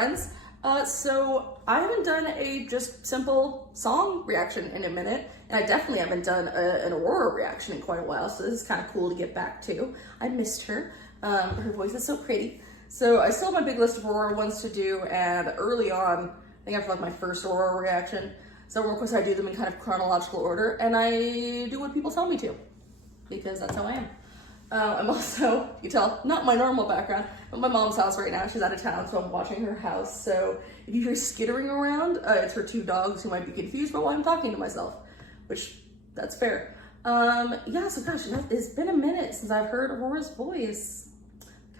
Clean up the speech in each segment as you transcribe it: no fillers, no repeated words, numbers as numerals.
friends. So I haven't done a just simple song reaction in a minute, and I definitely haven't done an Aurora reaction in quite a while, so this is kind of cool to get back to. I missed her. Her voice is so pretty. So I still have my big list of Aurora ones to do, and early on, I think after like my first Aurora reaction, so of course I do them in kind of chronological order, and I do what people tell me to, because that's how I am. I'm also, you tell, not my normal background, but my mom's house right now. She's out of town, so I'm watching her house. So if you hear skittering around, it's her two dogs who might be confused about why I'm talking to myself, which that's fair. Yeah, so gosh, it's been a minute since I've heard Aurora's voice.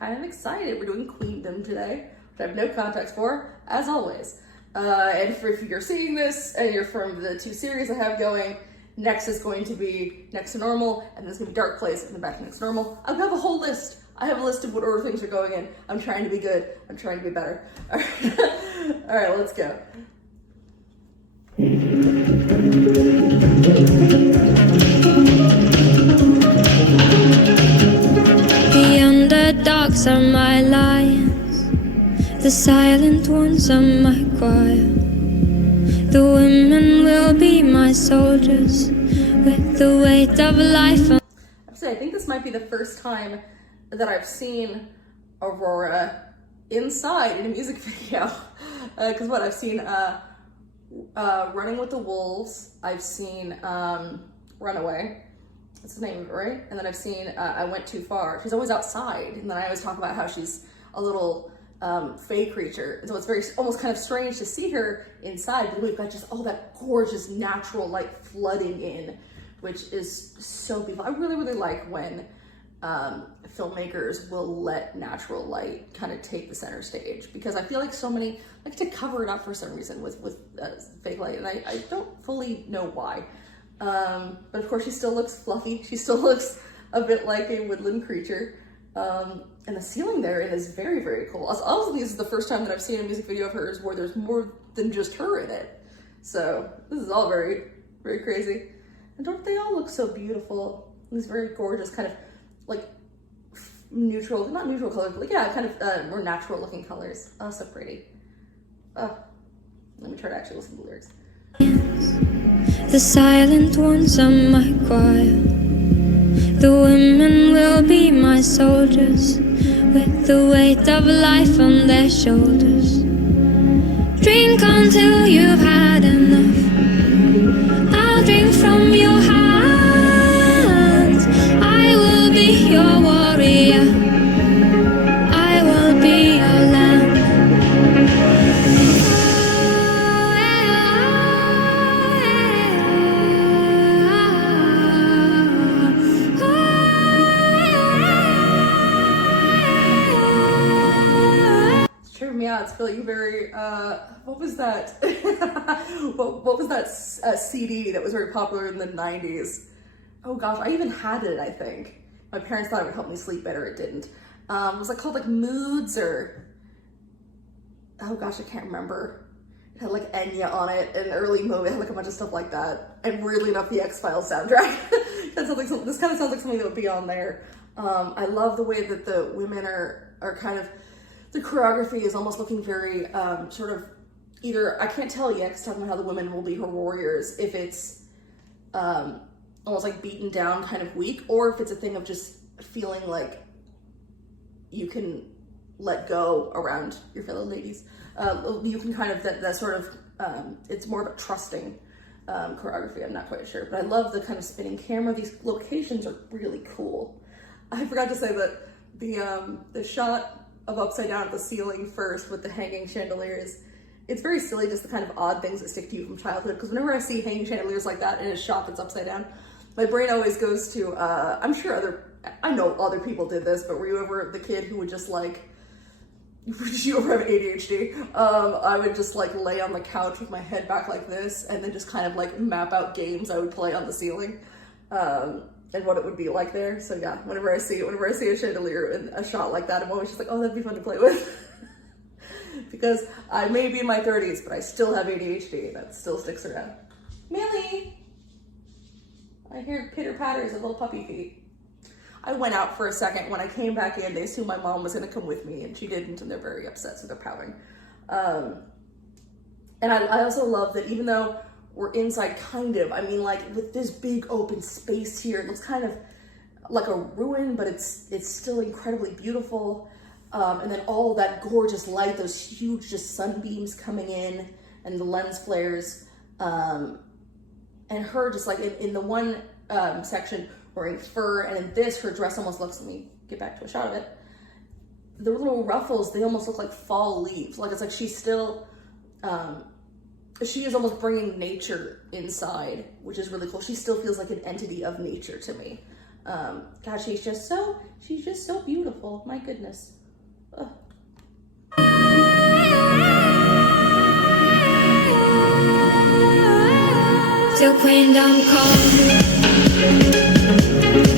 Kind of excited. We're doing Queendom today, which I have no context for, as always. And if you're seeing this and you're from the two series I have going, next is going to be Next to Normal, and then it's gonna be Dark Place, and then back to Next to Normal. I have a whole list. I have a list of what order things are going in. I'm trying to be good. I'm trying to be better. All right, all right, let's go. The underdogs are my lions, the silent ones are my choir. The women will be my soldiers with the weight of life. I think this might be the first time that I've seen Aurora inside in a music video. Because what I've seen Running with the Wolves, I've seen Runaway, that's the name of it, right? And then I've seen I Went Too Far. She's always outside, and then I always talk about how she's a little fae creature, and so it's very almost kind of strange to see her inside, but we've got just all that gorgeous natural light flooding in, which is so beautiful. I really like when filmmakers will let natural light kind of take the center stage, because I feel like so many like to cover it up for some reason with fake light, and I don't fully know why. But of course she still looks fluffy. She still looks a bit like a woodland creature. And the ceiling there is very cool. Also, this is the first time that I've seen a music video of hers where there's more than just her in it. So this is all very crazy. And don't they all look so beautiful? These very gorgeous kind of like neutral, not neutral colors, but like, yeah, kind of more natural looking colors. Oh, so pretty. Let me try to actually listen to the lyrics. The silent ones are my choir. The women will be my soldiers with the weight of life on their shoulders. Drink until you've had enough. I'll drink from your hands. I will be your warrior. I will be your lamb. Yeah, it's feeling very, what was that? what was that CD that was very popular in the 90s? Oh gosh, I even had it, I think. My parents thought it would help me sleep better, it didn't. Was it called like Moods or, oh gosh, I can't remember. It had like Enya on it, an early movie, it had like a bunch of stuff like that. And weirdly enough, the X-Files soundtrack. That sounds like this kind of sounds like something that would be on there. I love the way that the women are kind of, the choreography is almost looking very sort of either, I can't tell yet, because talking about how the women will be her warriors, if it's almost like beaten down, kind of weak, or if it's a thing of just feeling like you can let go around your fellow ladies. You can kind of, that sort of, it's more of a trusting choreography, I'm not quite sure. But I love the kind of spinning camera. These locations are really cool. I forgot to say that the shot of upside down at the ceiling first with the hanging chandeliers, it's very silly, just the kind of odd things that stick to you from childhood, because whenever I see hanging chandeliers like that in a shot that's upside down, my brain always goes to, I'm sure I know other people did this, but were you ever the kid who would just like, did you ever have ADHD? I would just like lay on the couch with my head back like this and then just kind of like map out games I would play on the ceiling. And what it would be like there. So yeah, whenever I see a chandelier in a shot like that, I'm always just like, oh, that'd be fun to play with. Because I may be in my 30s, but I still have ADHD. That still sticks around. Millie! I hear pitter patters of little puppy feet. I went out for a second. When I came back in, they assumed my mom was gonna come with me, and she didn't, and they're very upset, so they're pouting. And I also love that even though we're inside, kind of, I mean, like with this big open space here, it looks kind of like a ruin, but it's still incredibly beautiful. And then all that gorgeous light, those huge just sunbeams coming in, and the lens flares, and her just like in the one section wearing fur, and in this her dress almost looks, let me get back to a shot of it, the little ruffles, they almost look like fall leaves. Like it's like she's still, she is almost bringing nature inside, which is really cool. She still feels like an entity of nature to me. God, she's just so beautiful. My goodness. Ugh. Till Queendom come,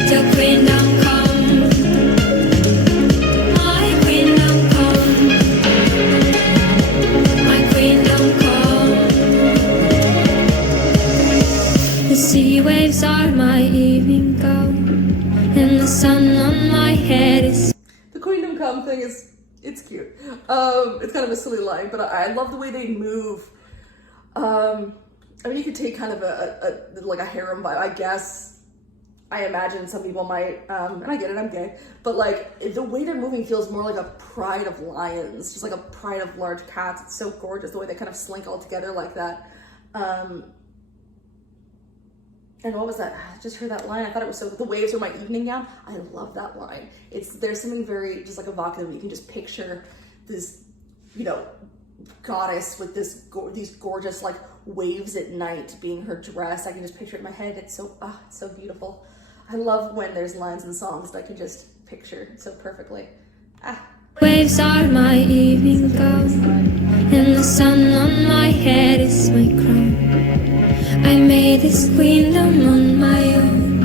till Queendom come, my Queendom come, my Queendom come. The sea waves are my evening gown, and the sun on my head is. The Queendom come thing it's cute. It's kind of a silly line, but I love the way they move. I mean, you could take kind of like a harem vibe, I guess. I imagine some people might, and I get it, I'm gay, but like the way they're moving feels more like a pride of lions, just like a pride of large cats. It's so gorgeous the way they kind of slink all together like that. And what was that? I just heard that line. I thought it was so, the waves are my evening gown. I love that line. There's something very just like evocative. You can just picture this, you know, goddess with these gorgeous like waves at night being her dress. I can just picture it in my head. It's so beautiful. I love when there's lines in songs that I can just picture so perfectly. Waves are my evening gown, and the sun on my head is my crown. I made this queendom on my own,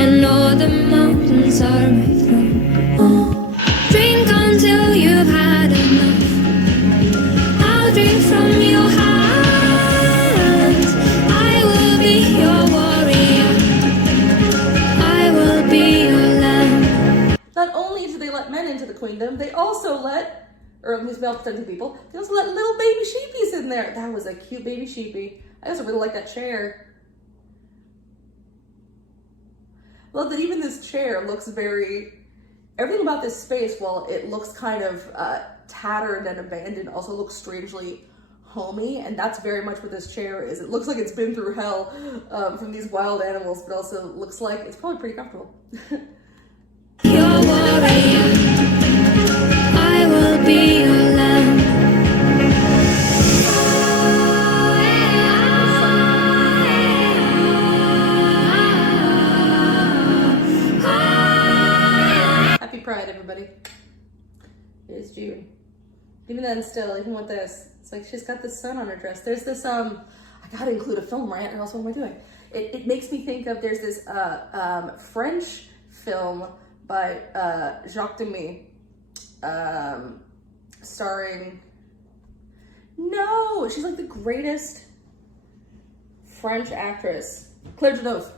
and all the mountains are my throne. Oh, drink until you've had enough. I'll drink from your hands. I will be your warrior. I will be your lamb. Not only do they let men into the queendom, they also let, or at least male presenting people, they also let little baby sheepies in there. That was a cute baby sheepie. I also really like that chair. Love that even this chair looks everything about this space, while it looks kind of tattered and abandoned, also looks strangely homey, and that's very much what this chair is. It looks like it's been through hell from these wild animals, but also looks like it's probably pretty comfortable. Your warrior, I will be your lamb. Happy Pride, everybody. It is June. Even then, still, even with this, it's like she's got the sun on her dress. There's this, I gotta include a film rant, or else what am I doing? It makes me think of, there's this French film by Jacques Demy, starring, no, she's like the greatest French actress, Claire Deneuve,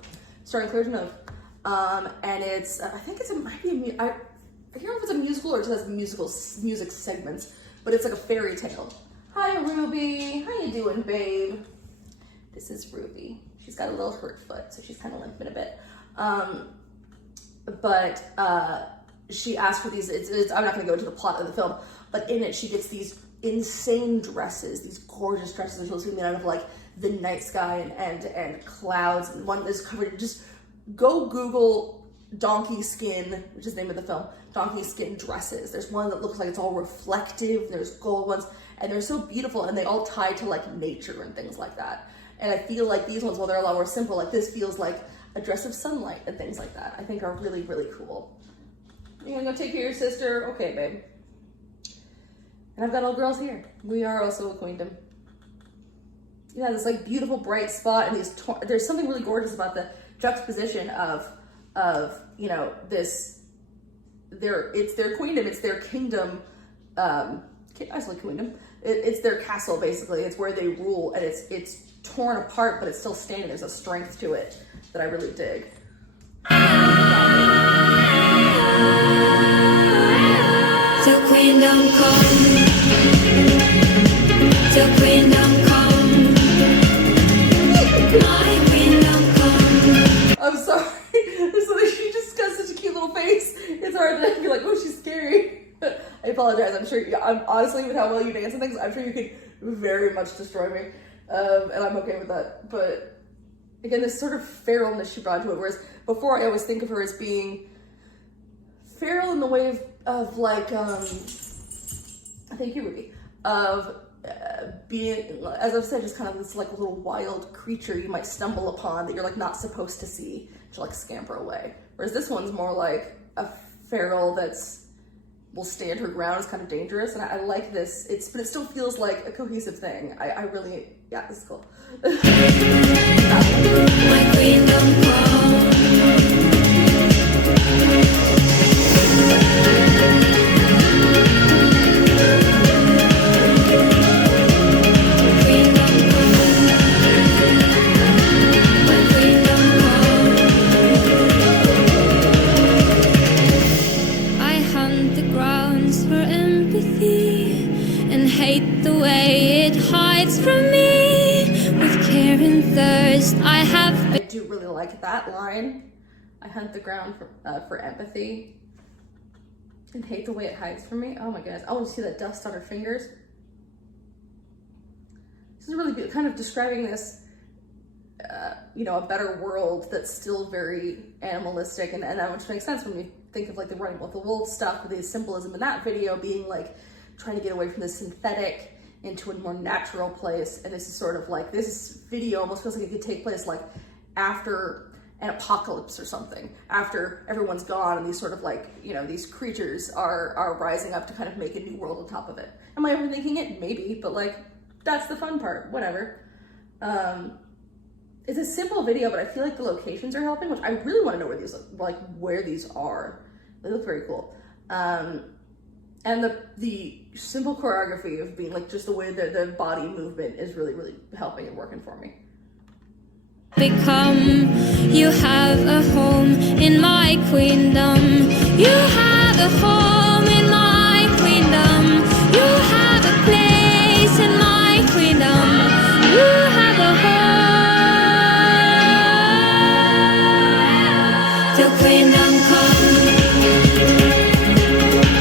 starring Claire Deneuve. And it's, I think it might be I can't remember if it's a musical or it just has music segments, but it's like a fairy tale. Hi, Ruby. How you doing, babe? This is Ruby. She's got a little hurt foot, so she's kind of limping a bit. But she asked for these, I'm not going to go into the plot of the film, but in it she gets these insane dresses, these gorgeous dresses that she's made out of like the night sky and clouds, and one is covered, just go Google donkey skin, which is the name of the film, donkey skin dresses. There's one that looks like it's all reflective, there's gold ones, and they're so beautiful, and they all tie to like nature and things like that. And I feel like these ones, while they're a lot more simple, like this feels like a dress of sunlight and things like that, I think are really, really cool. You gonna go take care of your sister? Okay, babe. And I've got all girls here. We are also a queendom. Yeah, this like beautiful bright spot, and there's something really gorgeous about the juxtaposition of you know, this, it's their queendom, it's their kingdom, I like queendom, it's their castle basically, it's where they rule, and it's torn apart, but it's still standing. There's a strength to it that I really dig. The queendom come. I'm honestly, with how well you dance and things, I'm sure you could very much destroy me. And I'm okay with that. But again, this sort of feralness she brought to it, whereas before I always think of her as being feral in the way of like, thank you, Ruby, of being, as I've said, just kind of this like little wild creature you might stumble upon that you're like not supposed to see to like scamper away. Whereas this one's more like a feral will stand her ground, is kind of dangerous, and I like this. But it still feels like a cohesive thing. I really, yeah, this is cool. My queendom come. I do really like that line. I hunt the ground for empathy and hate the way it hides from me. Oh my goodness. Oh, you see that dust on her fingers? This is really good, kind of describing this, you know, a better world that's still very animalistic, and that which makes sense when we think of like the running with the wolves stuff, with the symbolism in that video being like trying to get away from the synthetic into a more natural place. And this is sort of like, this video almost feels like it could take place like after an apocalypse or something, after everyone's gone and these sort of like, you know, these creatures are rising up to kind of make a new world on top of it. Am I overthinking it? Maybe, but like, that's the fun part, whatever. It's a simple video, but I feel like the locations are helping, which I really want to know where these are. They look very cool. And the simple choreography of being like, just the way that the body movement is really, really helping and working for me. Become, you have a home in my queendom. You have a home in my queendom. You have a place in my queendom. You have a home. Till queendom come.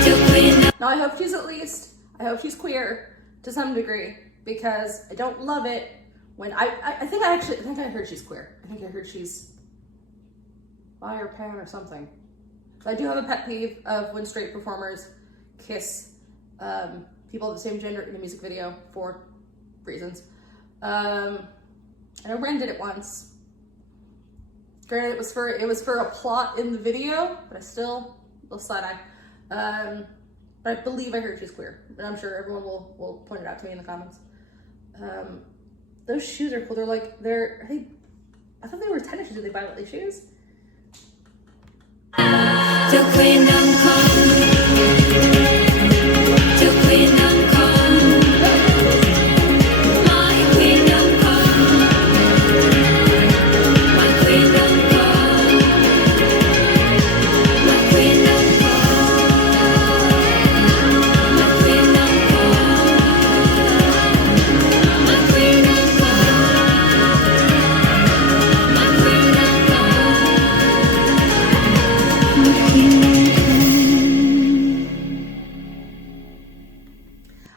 Till queendom. Now I hope she's queer to some degree, because I don't love it when I think I heard she's queer. I think I heard she's bi or pan or something. So I do have a pet peeve of when straight performers kiss people of the same gender in a music video for reasons. I know Ren did it once. Granted, it was for a plot in the video, but I still little side eye. But I believe I heard she's queer, and I'm sure everyone will point it out to me in the comments. Those shoes are cool. They're like, I thought they were tennis shoes. Are they violet shoes? Till queendom come. Till queendom come. My queendom come. My queendom come. My queendom come. My queendom come. My queendom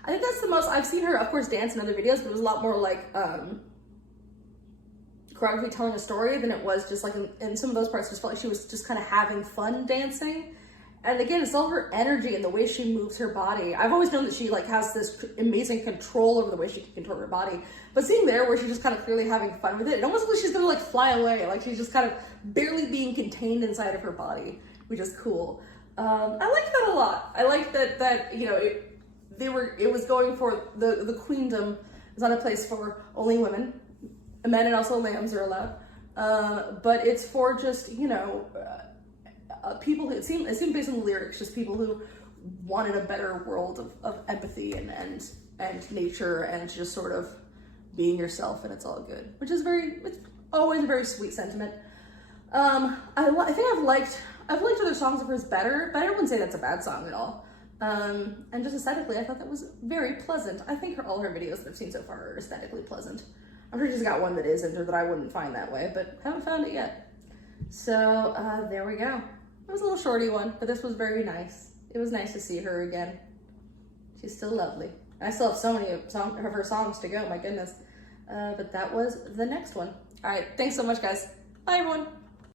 I think that's the most I've seen her, of course, dance in other videos, but it was a lot more like choreography telling a story than it was just like in some of those parts. Just felt like she was just kind of having fun dancing. And again, it's all her energy and the way she moves her body. I've always known that she like has this amazing control over the way she can control her body. But seeing there where she's just kind of clearly having fun with it almost looks like she's gonna like fly away. Like she's just kind of barely being contained inside of her body, which is cool. I like that a lot. I like that you know, it was going for the queendom is not a place for only women. Men and also lambs are allowed. But it's for just, you know, people who, it seemed based on the lyrics, just people who wanted a better world of empathy and nature and just sort of being yourself, and it's all good, which is it's always a very sweet sentiment. I think I've liked other songs of hers better, but I wouldn't say that's a bad song at all. And just aesthetically, I thought that was very pleasant. I think all her videos that I've seen so far are aesthetically pleasant. I'm sure she's got one that isn't, or that I wouldn't find that way, but haven't found it yet. So there we go. It was a little shorty one, but this was very nice. It was nice to see her again. She's still lovely. I still have so many of her songs to go, my goodness. But that was the next one. All right, thanks so much, guys. Bye, everyone.